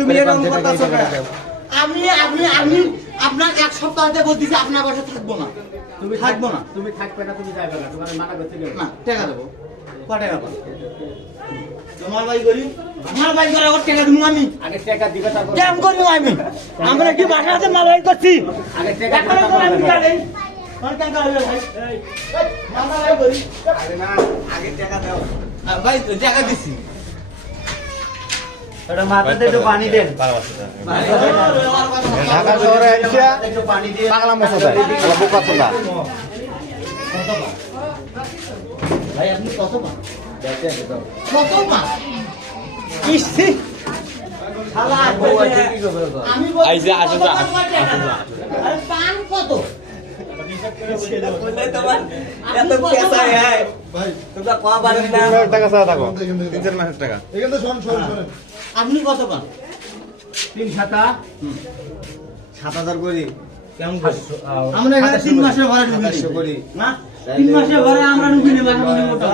তুমি এরকম করতেছো কেন? আমি আপনার এক সপ্তাহ আগে বলতেছি আপনার বাসায় থাকবো না। তুমি থাকবো না। তুমি থাকবে না, তুমি যাবে না, তোমার মানা করতে গেলে না টাকা দেবো। ক টাকা পাবো? তোমার বাড়ি করি, আমার বাড়ি করে ওর টাকা দেবো আমি। আগে টাকা দিবে, তারপর কেমন করবো আমি? আমরা কি বাসাতে মালবাহী করছি? আগে টাকা দিবে, এখন তারপর আমি যাবে। টাকা দেই। আমার টাকা হবে ভাই। মালবাহী করি। আরে না, আগে টাকা দাও। ভাই টাকা দিছি। ওটা মাথাতে একটু পানি দেন। ঢাকা শহরে আইসা একটু পানি দিয়ে পাগলা মশা দেয়, ওরা বোকা চোদা। ভাই আপনি কত পান? দেখতে দাও। কত পান? ইসি শালা আমি আইসা, আসো যা, আসো যা। আরে পান কত? বললে তোমার এত পেশা হয় ভাই, তোমরা কম পারেন না। 3,000 টাকা ছাড়া থাকো, 3-4 মাসের টাকা। আপনি কত পান? 7,000 করি। কেমন করে? আমরা এখানে 3 মাসের ভাড়া ঢুকি 7,500 করি। না 3 মাসের ভাড়া আমরা ঢুকি নি মাসে মনে মোটা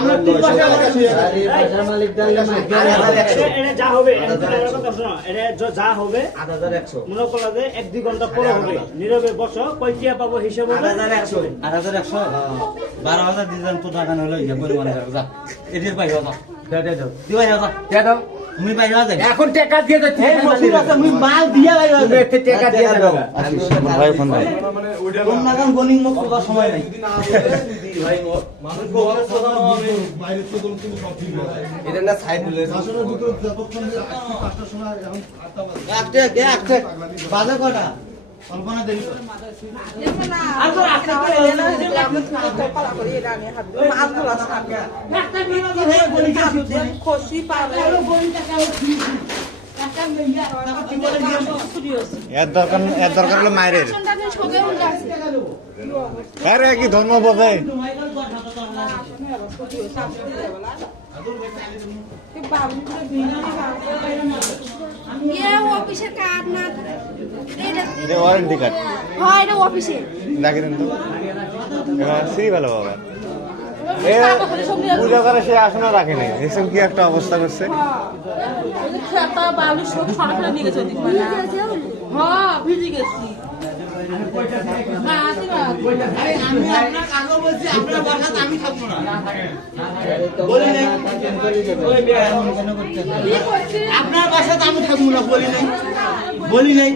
আমরা 3 মাসের ভাড়া ঢুকি। আরে বাসার মালিক দাঁড়িয়ে 8,100। এটা যা হবে এটা যা হবে 8,100। মনে করলা যে 1-2 ঘন্টা পরে হবে নীরবে বসো কই টিয়া পাবো হিসাব হবে 8,100। 8100 12,000 দিবেন তো টাকা হলো ইয়া পরিমাণ করে যা এটির পাই দাও দাও। দিবাই দাও দাও। তুমি পাই দাও এখন টাকা দিয়ে দাও। এই মসুর আছে আমি মাল দিয়া ভাই তুমি একটু টাকা দিয়ে দাও। আমার ভাই ফোন দেয়। কোন নাগান গনিং মুখ করার সময় নাই এটা না সাইদুলের। একটা বাজে কটা কল্পনা দেবী এর দরকার হলো মায়ের। আরে কি ধর্ম বোঝে? অফিসের কার্ড না এটা ওয়ারেন্টি কার্ড। হয় এটা অফিসে রাখি দেন তো। এবার সিঁড়ি ভালো বাবা। পূজা করে সে আসনে রাখে নাই, দেখছেন কি একটা অবস্থা করছে। ভিজে গেছি আমি আপনার আগে বলছি আপনার বাসাতে আমি থাকবো না বলি নাই আপনার বাসাতে আমি থাকবো না বলি নাই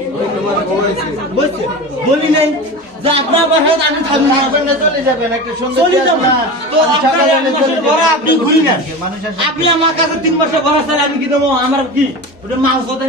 বলছে বলি নাই যে আপনার বাসাতে আমি থাকবো না চলে যাবেন একটা সুন্দর চলে যাবো তো আপনার 1 মাসের ভাড়া আপনি ঘুরি না আপনি আমার কাছে 3 মাসের ভাড়া স্যার আমি কি দেবো আমার কি ওটা মাছ কথা